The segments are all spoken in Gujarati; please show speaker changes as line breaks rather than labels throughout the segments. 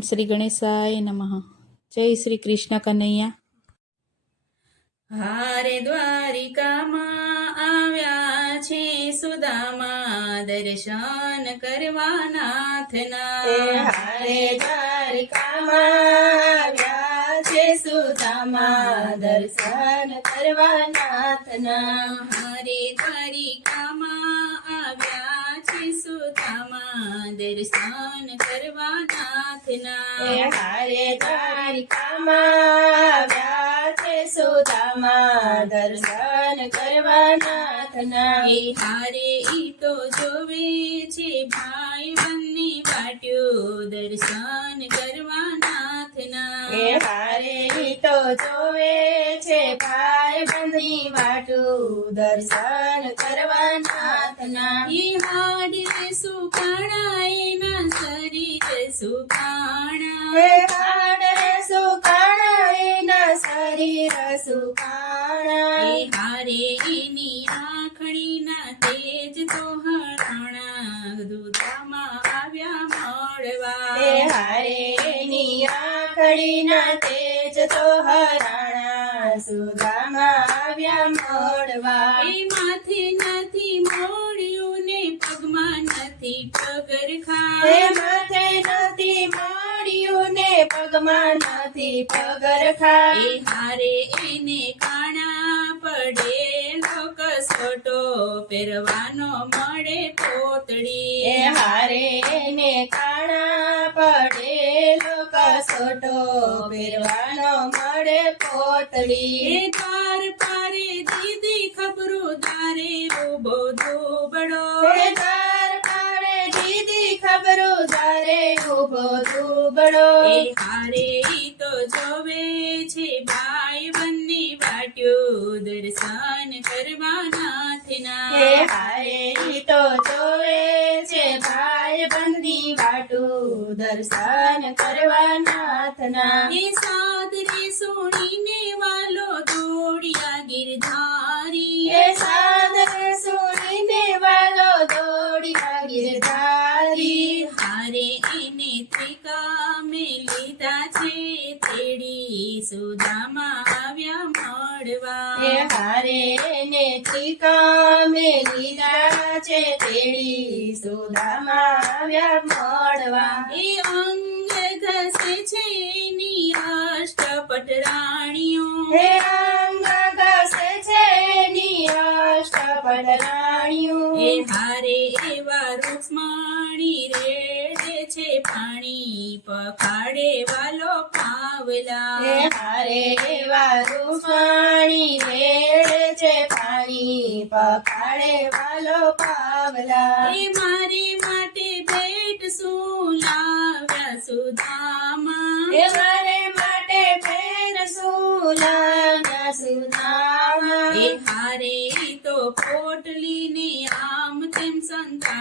શ્રી ગણેશાય નમઃ. જય શ્રી કૃષ્ણ કનૈયા. હારે દ્વારિકામાં આવ્યા છે સુદામા. દર્શન કરવા નાથના.
હારે દ્વારિકામાં આવ્યા છે સુદામા. દર્શન કરવા નાથના.
હારે દ્વારિકામાં આવ્યા છે સુદામા દર્શન કરવા નાથના
હારે દ્વારિકામાં આવ્યા છે દર્શન કરવા નાથના
હારે ઈ તો જોવે છે ભાઈ બંને વાટ્યો દર્શન કરવા નાથના
હારે ઈ તો જોવે છે ભાઈ બંધી વાટું દર્શન કરવા નાથના
શરીર સુકાણા
હે હાડરે સુકાણા એના શરીર સુકાણા.
એ હારે એની આંખણીના તેજ તો હરાણા દૂધામાં આવ્યા મળવા.
હે હારે એની આખડીના તેજ તો હરાણા સુદામા આવ્યા મળવા.
એ માથે નથી મોડ્યું ને પગમાં નથી પગર ખા
પગમાં નથી પગરખા
એ હારે એને કાણા પડે લોક સોટો પહેરવાનો મળે
એ હારે ને કાણા પડેલો સોટો પહેરવાનો મળે પોતડી.
એ હારે તો જોવે છે ભાઈ બંને વાટ્યો દર્શન કરવા નાથના.
હે હારે તો જોવે છે ભાઈ બંધી વાટું દર્શન કરવા નાથના.
સુદામા આવ્યા મળવા.
એ હારે ને ઠીકામે લીધા છે તેડી. સુદામા આવ્યા મળવા.
એ અંગ ઘસે છે એની અષ્ટપટ રાણીઓ.
હે અંગ ઘસે છે ની અષ્ટપટ રાણીયું
એ હારે એવા રૂક્ષ્મણી રેડે છે પાણી. પખાડે વાલો પાવલા
હારે એવા રૂપાણી રેડે છે પાણી. પખાડે વાલો પાવલા
એ મારે માટે ભેટ શું લાવ્યા સુધામા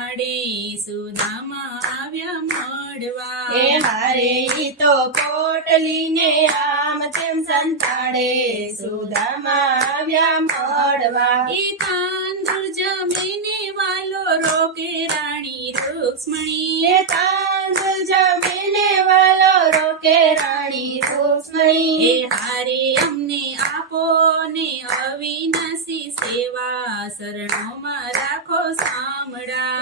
સંતાડે સુદામા આવ્યા મળવા
એ હારે ઈ તો પોટલીને આમ તેમ સંતાડે સુદામા આવ્યા મળવા
ઈ તાંદુર જમીને વાલો રોકે રાણી રૂક્ષ્મણી. શરણોમાં રાખો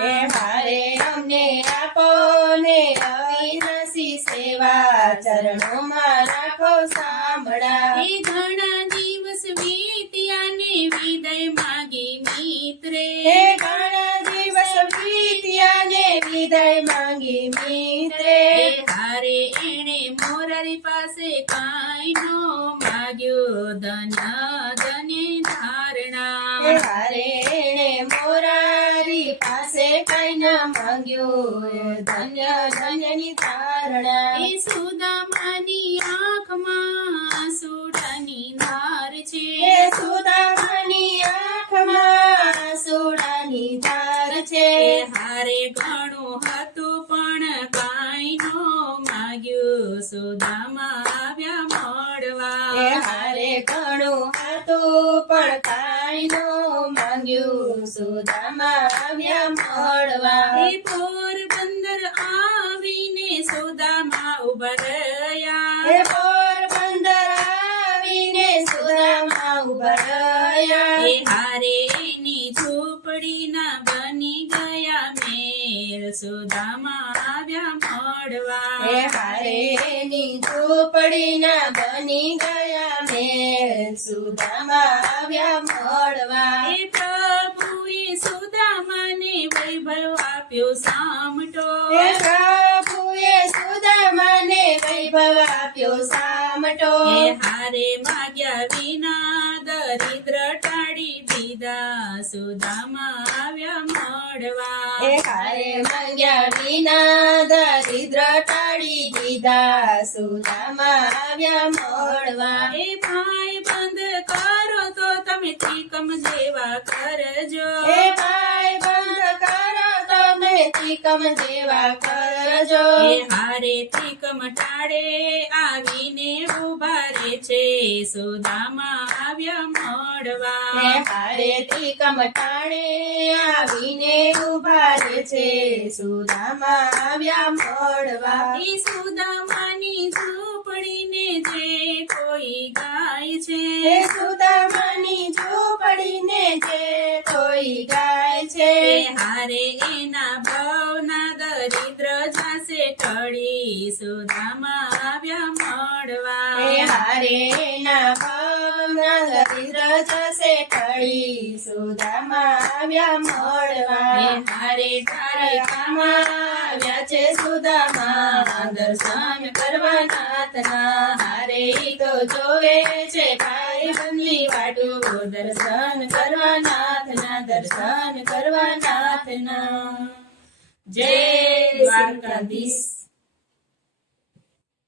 એ મારે અમને આપો ને અવિનાશી સેવા ચરણોમાં રાખો સામડા
એ ઘણા દિવસ વીત્યા ને વિદય માગી મિત્રે.
એ ઘણા દિવસ વીત્યા ને વિદાય માગી મિત્રે.
હારે એણે મોરારી પાસે કાંઈ નો માગ્યો. ધન્ય ધારણા
મોરારી પાસે કઈ ના માંગ્યું. ધન્ય ધન્યની ધારણા.
એ સુદામાની આંખમાં સુડાની ધાર છે.
સુદામાની આંખમાં સુડાની ધાર છે.
હારે ઘણું હતું પણ કાંઈ નો માગ્યું. સુદામા આવ્યા મળવા.
હારે ઘણું હતું પણ કાંઈ નો પોરબંદર આવીને સોદામાં
ઊભા પોરબંદર આવીને સોદામાં ઊભા રહ્યા. હારે એની ઝૂંપડીના બની ગયા મેર સોદામાં આવ્યા મળવા.
હારે એની ઝૂંપડીના બની ગયા મેર સુદામાં આવ્યા મળવા.
વૈભવ આપ્યો સામટો.
હે પ્રભુએ સુદામાને વૈભવ આપ્યો સામટો.
હે હારે માગ્યા વિના દરિદ્ર ટાળી દીધા. સુદામા આવ્યા મળવા.
હે હારે માગ્યા વિના દરિદ્ર ટાળી દીધા. સુદામા આવ્યા મળવા.
એ ભાઈ બંધ કરો તો તમે ત્રિકમ જેવા કરજો.
હે ભાઈ ત્રિકમ જેવા કરજો.
એ હારે ત્રિકમ ટાળે આવીને ઊભા રે છે. સુદામા આવ્યા મળવા.
હે હારે ત્રિકમ ટાણે આવીને ઊભા રે છે. સુદામા આવ્યા મળવા.
સુદામાની ઝૂંપડીને જે કોઈ ગાય છે.
સુદામાની ઝૂંપડીને જે કોઈ ગાય છે.
હારે એના ટળી સુદામા આવ્યા મળવા
હારે ના જશે ટળી સુદામા આવ્યા મળવા
હારે તારે
દ્વારકામાં આવ્યા છે સુદામા દર્શન કરવા નાથના. હારે તો જોવે છે ભાઈ બંધી વાટું દર્શન કરવા નાથના દર્શન કરવા નાથના.
જય દ્વારકાધીશ.